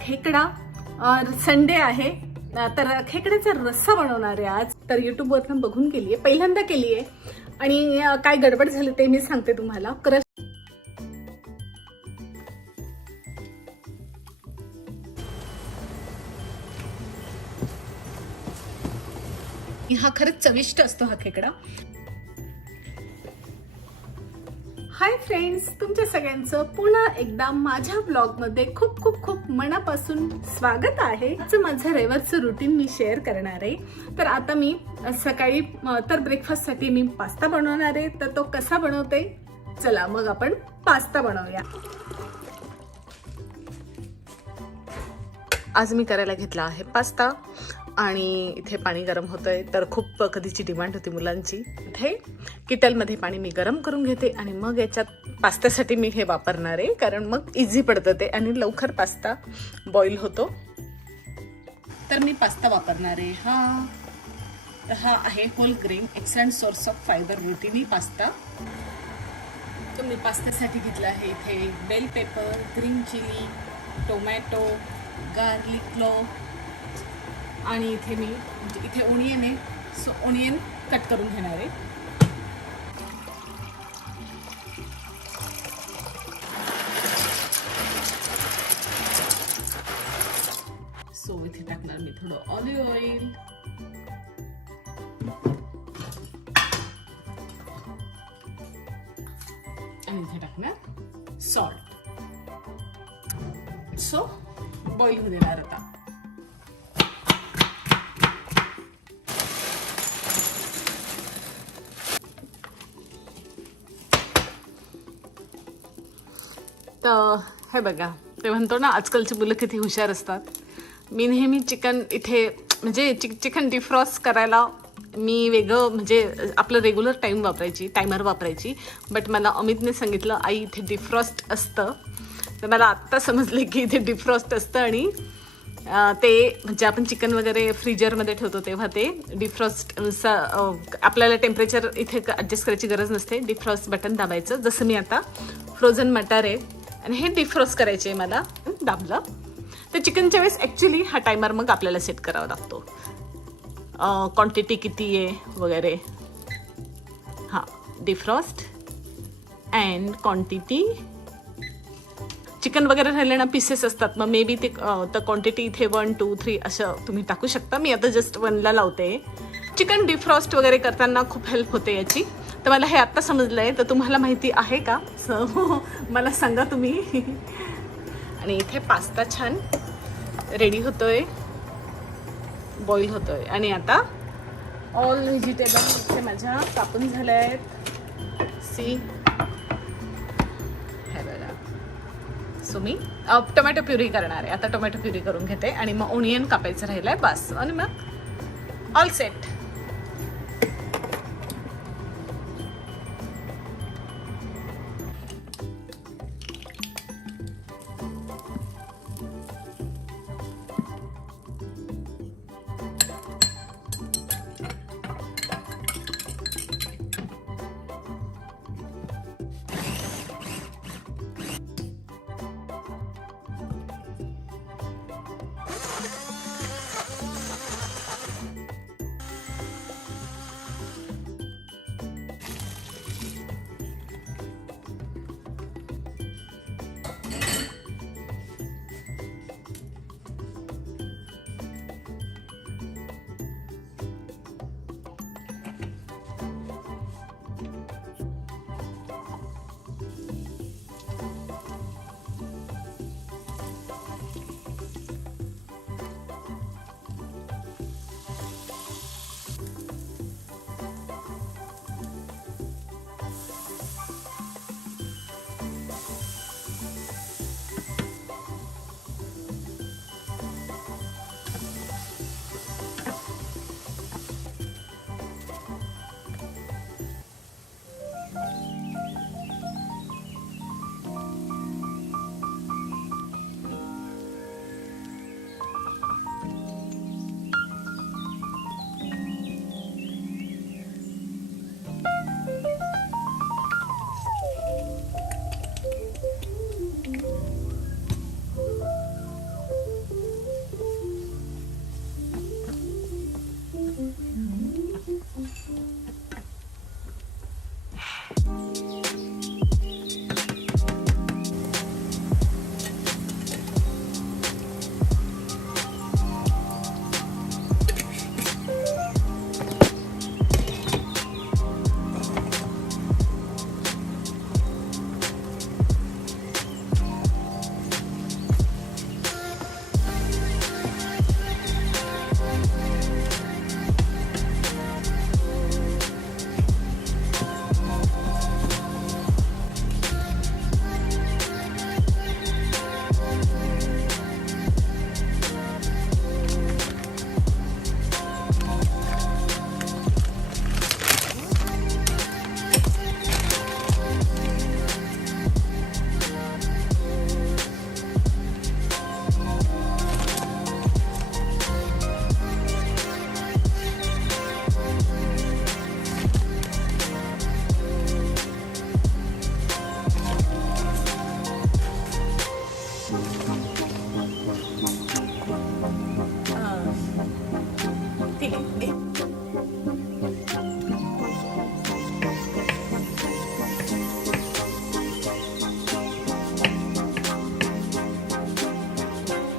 खेकडा. संडे आहे तर खेकड्याचा रस्सा बनवणार आहे आज. तर यूट्यूबवरनं बघून केली आहे, पहिल्यांदा केली आहे. आणि काय गडबड झाली ते मी सांगते तुम्हाला. हा खरंच चविष्ट असतो हा खेकडा. हाय फ्रेंड्स, तुमच्या सगळ्यांचं पुन्हा एकदा माझ्या ब्लॉगमध्ये खूप खूप खूप मनापासून स्वागत आहे. आजचं माझं रविवारचं रुटीन मी शेअर करणार आहे. तर आता मी सकाळी तर ब्रेकफास्टसाठी मी पास्ता बनवणार आहे. तर तो कसा बनवते, चला मग आपण पास्ता बनवूया. आज मी करायला घेतला आहे पास्ता आणि इथे पाणी गरम होतंय. तर खूप कधीची डिमांड होती मुलांची. इथे किटलमध्ये पाणी मी गरम करून घेते आणि मग याच्यात पास्त्यासाठी मी हे वापरणार आहे, कारण मग इझी पडतं ते आणि लवकर पास्ता बॉईल होतो. तर मी पास्ता वापरणार आहे. हा आहे whole grain excellent source of fibre rotini pasta. तर मी पास्त्यासाठी घेतला आहे इथे bell pepper, green chilli, tomato, garlic clove आणि इथे मी इथे ओनियन आहे, सो ओनियन कट करून घेणार आहे. सो इथे टाकणार मी थोडं ऑलिव्ह ऑइल आणि इथे टाकणार सॉल्ट. सो बॉईल होऊ देणार आता. तर हे बघा, ते म्हणतो ना आजकालची मुलं किती हुशार असतात. मी नेहमी चिकन इथे म्हणजे चिकन डिफ्रॉस्ट करायला मी वेगळं म्हणजे आपलं रेग्युलर टायमर वापरायची. बट मला अमितने सांगितलं आई इथे डिफ्रॉस्ट असतं. तर मला आत्ता समजले की इथे डिफ्रॉस्ट असतं आणि ते म्हणजे आपण चिकन वगैरे फ्रीजरमध्ये ठेवतो तेव्हा ते डिफ्रॉस्ट आपल्याला टेम्परेचर इथे ॲडजस्ट करायची गरज नसते. डिफ्रॉस्ट बटन दाबायचं, जसं मी आता फ्रोझन मटार आहे आणि हे डिफ्रॉस्ट करायचे मला दाबलं. तर चिकनच्या वेळेस ॲक्च्युली हा टायमर मग आपल्याला सेट करावा लागतो, क्वांटिटी किती आहे वगैरे. हां, डिफ्रॉस्ट अँड क्वांटिटी. चिकन वगैरे राहिले ना पीसेस असतात, मग मे बी ते तर क्वांटिटी इथे 1, 2, 3 असं तुम्ही टाकू शकता. मी आता जस्ट 1ला लावते. चिकन डिफ्रॉस्ट वगैरे करताना खूप हेल्प होते याची. तर मला हे आत्ता समजलं आहे. तर तुम्हाला माहिती आहे का? सो मला सांगा तुम्ही. आणि इथे पास्ता छान रेडी होतोय, बॉईल होतोय. आणि आता ऑल व्हेजिटेबल इथे माझ्या कापून झाल्या आहेत. सी हे बघा. सो मी टोमॅटो प्युरी करणार आहे. आता टोमॅटो प्युरी करून घेते आणि मग ओनियन कापायचं राहिलं आहे बस. आणि मग ऑल सेट.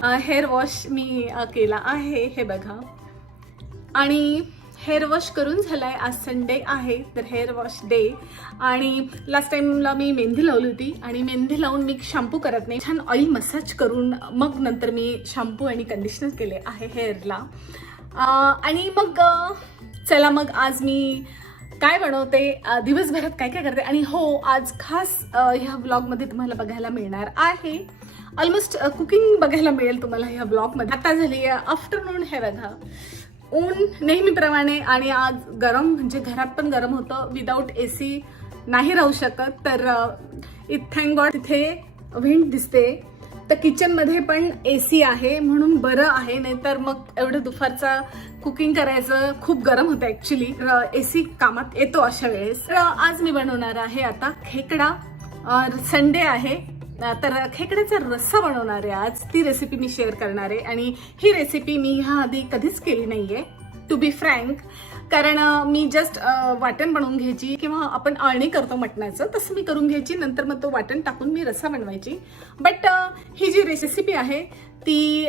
हेअर वॉश मी केला आहे, हे बघा. आणि हेअर वॉश करून झालाय. आज संडे आहे तर हेअर वॉश डे. आणि लास्ट टाइमला मी मेहंदी लावली होती आणि मेहंदी लावून मी शॅम्पू करत नाही, छान ऑइल मसाज करून मग नंतर मी शॅम्पू आणि कंडिशनर केले आहे हेअरला. आणि मग चला मग आज मी काय बनवते, दिवसभरात काय काय करते. आणि हो, आज खास ह्या व्लॉगमध्ये तुम्हाला बघायला मिळणार आहे, ऑलमोस्ट कुकिंग बघायला मिळेल तुम्हाला ह्या व्लॉगमध्ये. आता झाली आफ्टरनून, हे बघा ऊन नेहमीप्रमाणे. आणि आज गरम, म्हणजे घरात पण गरम होतं, विदाऊट AC नाही राहू शकत. तर थँक गॉड तिथे व्हेंट दिसते, तर किचनमध्ये पण AC आहे म्हणून बरं आहे. नाहीतर मग एवढं दुपारचा कुकिंग करायचं खूप गरम होतं ॲक्च्युली. AC कामात येतो अशा वेळेस. तर आज मी बनवणार आहे आता खेकडा. संडे आहे तर खेकड्याचा रस्सा बनवणार आहे आज. ती रेसिपी मी शेअर करणार आहे. आणि ही रेसिपी मी ह्या आधी कधीच केली नाहीये, टू बी फ्रँक. कारण मी जस्ट वाटण बनवून घ्यायची, किंवा आपण अळणी करतो मटणाचं तसं मी करून घ्यायची, नंतर मग तो वाटण टाकून मी रस्सा बनवायची. बट ही जी रेसिपी आहे ती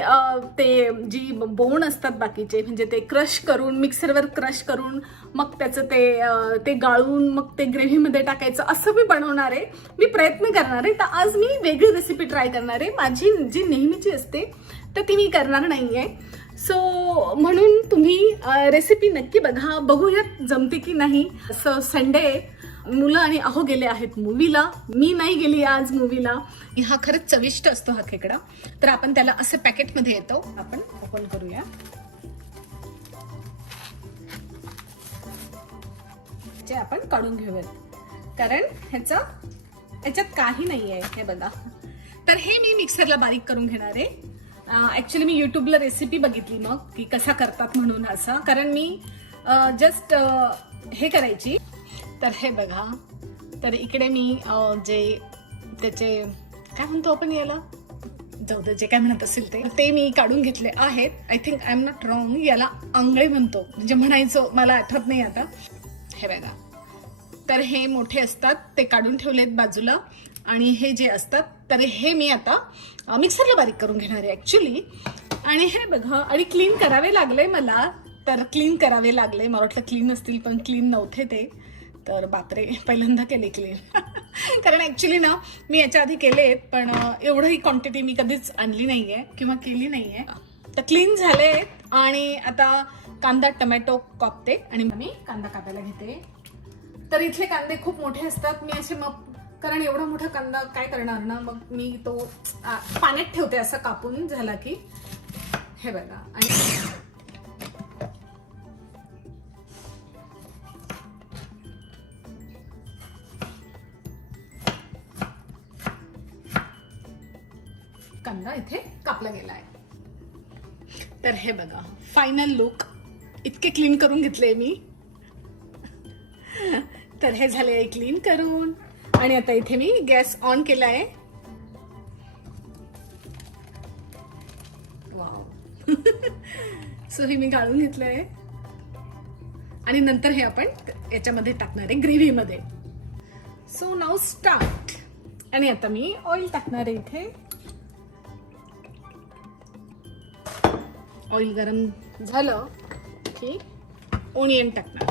ते जी बोन असतात बाकीचे, म्हणजे ते क्रश करून, मिक्सरवर क्रश करून मग त्याचं ते गाळून मग ते ग्रेव्हीमध्ये टाकायचं, असं मी बनवणार आहे. मी प्रयत्न करणार आहे. तर आज मी वेगळी रेसिपी ट्राय करणार आहे. माझी जी नेहमीची असते तर ती मी करणार नाही आहे. सो म्हणून तुम्ही रेसिपी नक्की बघा, बघूयात जमते की नाही. असं संडे, मुलं आणि अहो गेले आहेत मूवीला, मी नाही गेली आज मूवीला. हा खरंच चविष्ट असतो हा खेकडा. तर आपण त्याला असं पॅकेटमध्ये येतो, आपण ओपन करूया. जे आपण काढून घेऊयात, कारण ह्याच्यात काही नाही आहे, हे बघा. तर हे मी मिक्सरला बारीक करून घेणार आहे. ऍक्च्युली मी युट्यूबला रेसिपी बघितली मग की कसा करतात म्हणून असं, कारण मी जस्ट हे करायची. तर हे बघा, तर इकडे मी जे त्याचे काय म्हणतो आपण, याला जाऊ दे, जे काय म्हणत असेल ते मी काढून घेतले आहेत. I think I am not wrong, याला आंगळे म्हणतो, म्हणजे म्हणायचं मला आठवत नाही आता. हे बघा, तर हे मोठे असतात ते काढून ठेवलेत बाजूला. आणि हे जे असतात तर हे मी आता मिक्सरला बारीक करून घेणार आहे ॲक्च्युली. आणि हे बघा, आणि क्लीन करावे लागले मला. तर क्लीन करावे लागले, मला वाटलं क्लीन असतील पण क्लीन नव्हते ते. तर बापरे, पहिल्यांदा केले क्लीन. कारण ॲक्च्युली ना मी याच्या आधी केलेत, पण एवढंही क्वांटिटी मी कधीच आणली नाही आहे किंवा केली नाही आहे. तर क्लीन झाले. आणि आता कांदा टमॅटो कापते आणि मी कांदा कापायला घेते. तर इथले कांदे खूप मोठे असतात, मी असे मग, कारण एवढा मोठा कांदा काय करणार ना, मग मी तो पाण्यात ठेवते असं कापून झाला की. हे बघा, आणि कांदा इथे कापला गेला आहे. तर हे बघा फायनल लुक, इतके क्लीन करून घेतले मी. तर हे झाले क्लीन करून. आणि आता इथे मी गॅस ऑन केला आहे. वाव. सो हे मी गाळून घेतलंय आणि नंतर हे आपण याच्यामध्ये टाकणार आहे, ग्रेव्हीमध्ये. So now start. आणि आता मी ऑइल टाकणार आहे इथे. ऑइल गरम झालं की ओनियन टाकणार.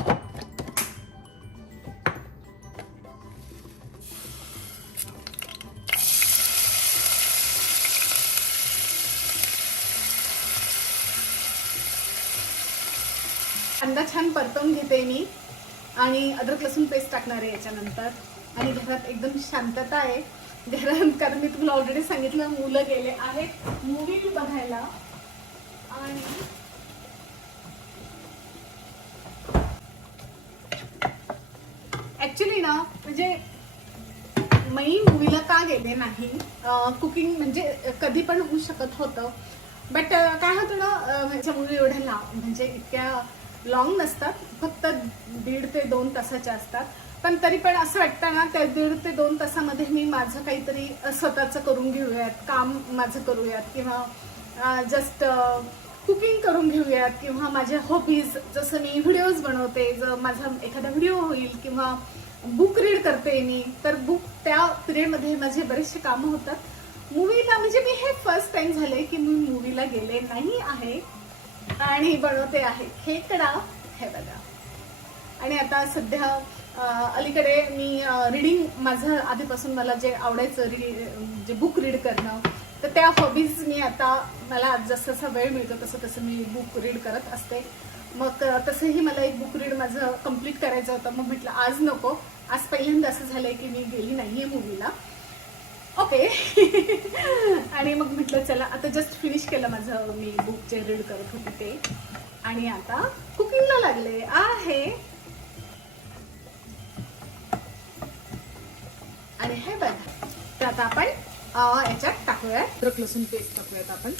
कांदा छान परतवून घेते मी. आणि अद्रक लसूण पेस्ट टाकणार आहे याच्यानंतर. आणि घरात एकदम शांतता आहे घरात, कारण मी तुम्हाला ऑलरेडी सांगितलं मुलं गेले आहेत मूवी बघायला. आणि ऍक्च्युली ना, म्हणजे मी मूवीला का गेले नाही, कुकिंग म्हणजे कधी पण होऊ शकत होतं. बट काय होतं ना, ह्याच्या मूवी एवढ्या म्हणजे इतक्या लॉंग नसतात, फक्त 1.5 ते 2 तासाच्या असतात. पण तरी पण असं वाटतं ना, त्या 1.5 ते 2 तासामध्ये मी माझं काहीतरी स्वतःचं करून घेऊयात, काम माझं करूयात, किंवा जस्ट कुकिंग करून घेऊयात, किंवा माझ्या हॉबीज, जसं मी व्हिडिओज बनवते, जर माझा एखादा व्हिडिओ होईल, किंवा बुक रीड करते मी, तर बुक त्या पिरियडमध्ये माझे बरेचसे कामं होतात. मूवीला म्हणजे मी हे फर्स्ट टाइम झाले की मी मूवीला गेले नाही आहे आणि बनवते आहे खेकडा, हे बघा. आणि आता सध्या अलीकडे मी रीडिंग, माझं आधीपासून मला जे आवडायचं जे बुक रीड करणं, तर त्या हॉबीज मी आता, मला जसं जसा वेळ मिळतो तसं तसं मी बुक रीड करत असते. मग तसंही मला एक बुक रीड माझं कम्प्लीट करायचं होतं. मग म्हटलं आज नको, आज पहिल्यांदा असं झालंय की मी गेली नाहीये मूवीला. ओके. आणि मग म्हटलं चला आता जस्ट फिनिश केलं माझं मी बुक जे रीड करत होते ते, आणि आता कुकिंगला लागले आहे. आणि हे बघा, तर आता आपण याच्यात टाकूया अद्रक लसूण पेस्ट टाकूयात आपण.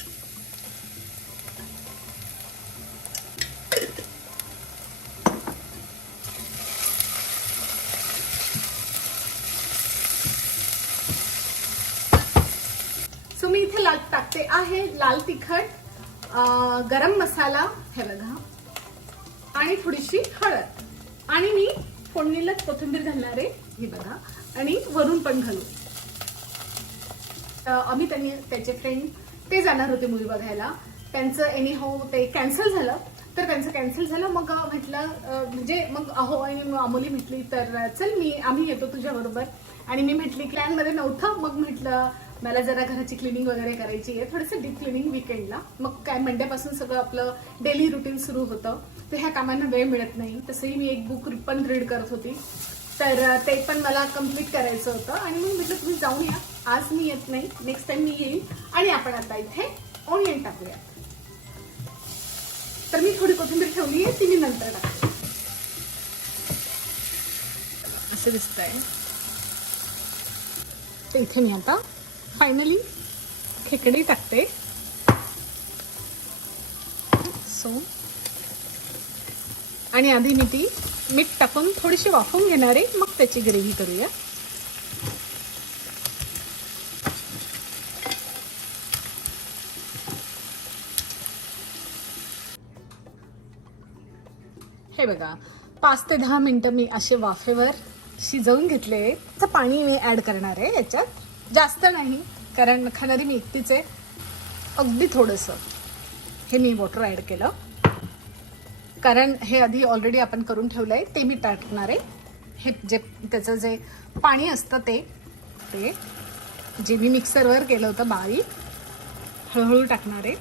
सो मी इथे टाकते आहे लाल तिखट, गरम मसाला, हे बघा, आणि थोडीशी हळद, आणि मी फोडणीला कोथिंबीर घालणार आहे, हे बघा, आणि वरून पण घालू. आम्ही त्याचे फ्रेंड ते जाणार होते मूवी बघायला, त्यांचं एनी हो ते कॅन्सल झालं, तर त्यांचं कॅन्सल झालं. मग म्हटलं म्हणजे मग अहो आणि अमोली म्हटली तर चल आम्ही येतो तुझ्या बरोबर. आणि मी म्हटली प्लॅन मध्ये नव्हतं, मग म्हटलं मला जरा घराची क्लिनिंग वगैरे करायची आहे, थोडंसं डीप क्लिनिंग वीकेंडला. मग काय मंडेपासून सगळं आपलं डेली रुटीन सुरू होतं, तर ह्या कामांना वेळ मिळत नाही. तसंही मी एक बुक पण रीड करत होती, तर ते पण मला कम्प्लीट करायचं होतं. आणि मी म्हटलं तुम्ही जाऊन या, आज मी येत नाही, नेक्स्ट टाइम मी येईल. आणि आपण आता इथे ऑनियन टाकूया. तर मी थोडी कोथिंबीर ठेवली आहे, ती मी नंतर टाकते. असं दिसतंय. तर इथे मी आता फायनली खेकडी टाकते. सो आणि आधी मी ती मीठ टाकून थोडीशी वाफवून घेणार आहे, मग त्याची ग्रेव्ही करूया. हे बघा, 5 ते 10 मिनिटं मी असे वाफेवर शिजवून घेतले. तर पाणी मी ऍड करणार आहे याच्यात, जास्त नाही, कारण खाणारी मी एकटीच आहे. अगदी थोडंसं हे मी वॉटर ऍड केलं, कारण हे आधी ऑलरेडी आपण करून ठेवलं आहे, ते मी टाकणार आहे. हे जे त्याचं जे पाणी असतं ते जे मी मिक्सरवर केलं होतं बारीक, हळूहळू टाकणार आहे.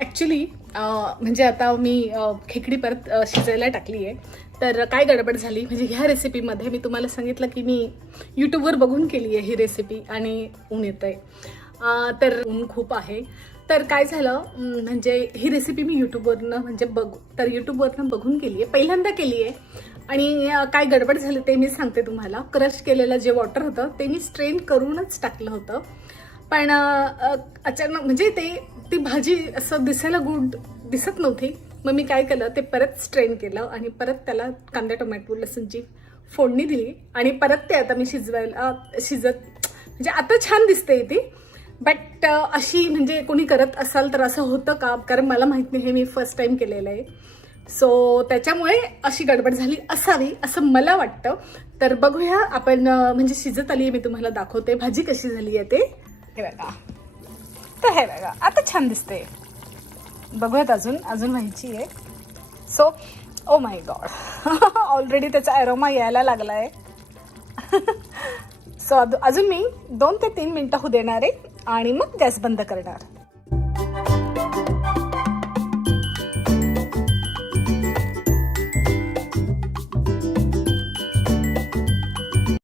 ॲक्च्युली म्हणजे आता मी खेकडी परत शिजायला टाकली आहे. तर काय गडबड झाली म्हणजे ह्या रेसिपीमध्ये मी तुम्हाला सांगितलं की मी यूट्यूबवर बघून केली आहे ही रेसिपी, आणि ऊन येतं आहे, तर ऊन खूप आहे. तर काय झालं म्हणजे ही रेसिपी मी यूट्यूबवरनं म्हणजे यूट्यूबवरनं बघून केली आहे, पहिल्यांदा केली आहे. आणि काय गडबड झाली ते मी सांगते तुम्हाला. क्रश केलेलं जे वॉटर होतं ते मी स्ट्रेन करूनच टाकलं होतं, पण अचानक म्हणजे ती भाजी असं दिसायला गुड दिसत नव्हती. मग मी काय केलं, ते परत स्ट्रेन केलं आणि परत त्याला कांदा टोमॅटो लसूणची फोडणी दिली, आणि परत ते आता मी शिजत म्हणजे आता छान दिसते ती. बट अशी म्हणजे कोणी करत असाल तर असं होतं का, कारण मला माहीत नाही, हे मी फर्स्ट टाइम केलेलं आहे. सो त्याच्यामुळे अशी गडबड झाली असावी असं मला वाटतं. तर बघूया आपण, म्हणजे शिजत आली आहे, मी तुम्हाला दाखवते भाजी कशी झाली आहे ते. हे बघा, तर हे बघा आता छान दिसते. बघूयात, अजून व्हायची आहे. So oh my God, already त्याचा अरोमा यायला लागला आहे. सो अजून मी 2 ते 3 मिनिटं होऊ देणार आहे आणि मग गॅस बंद करणार.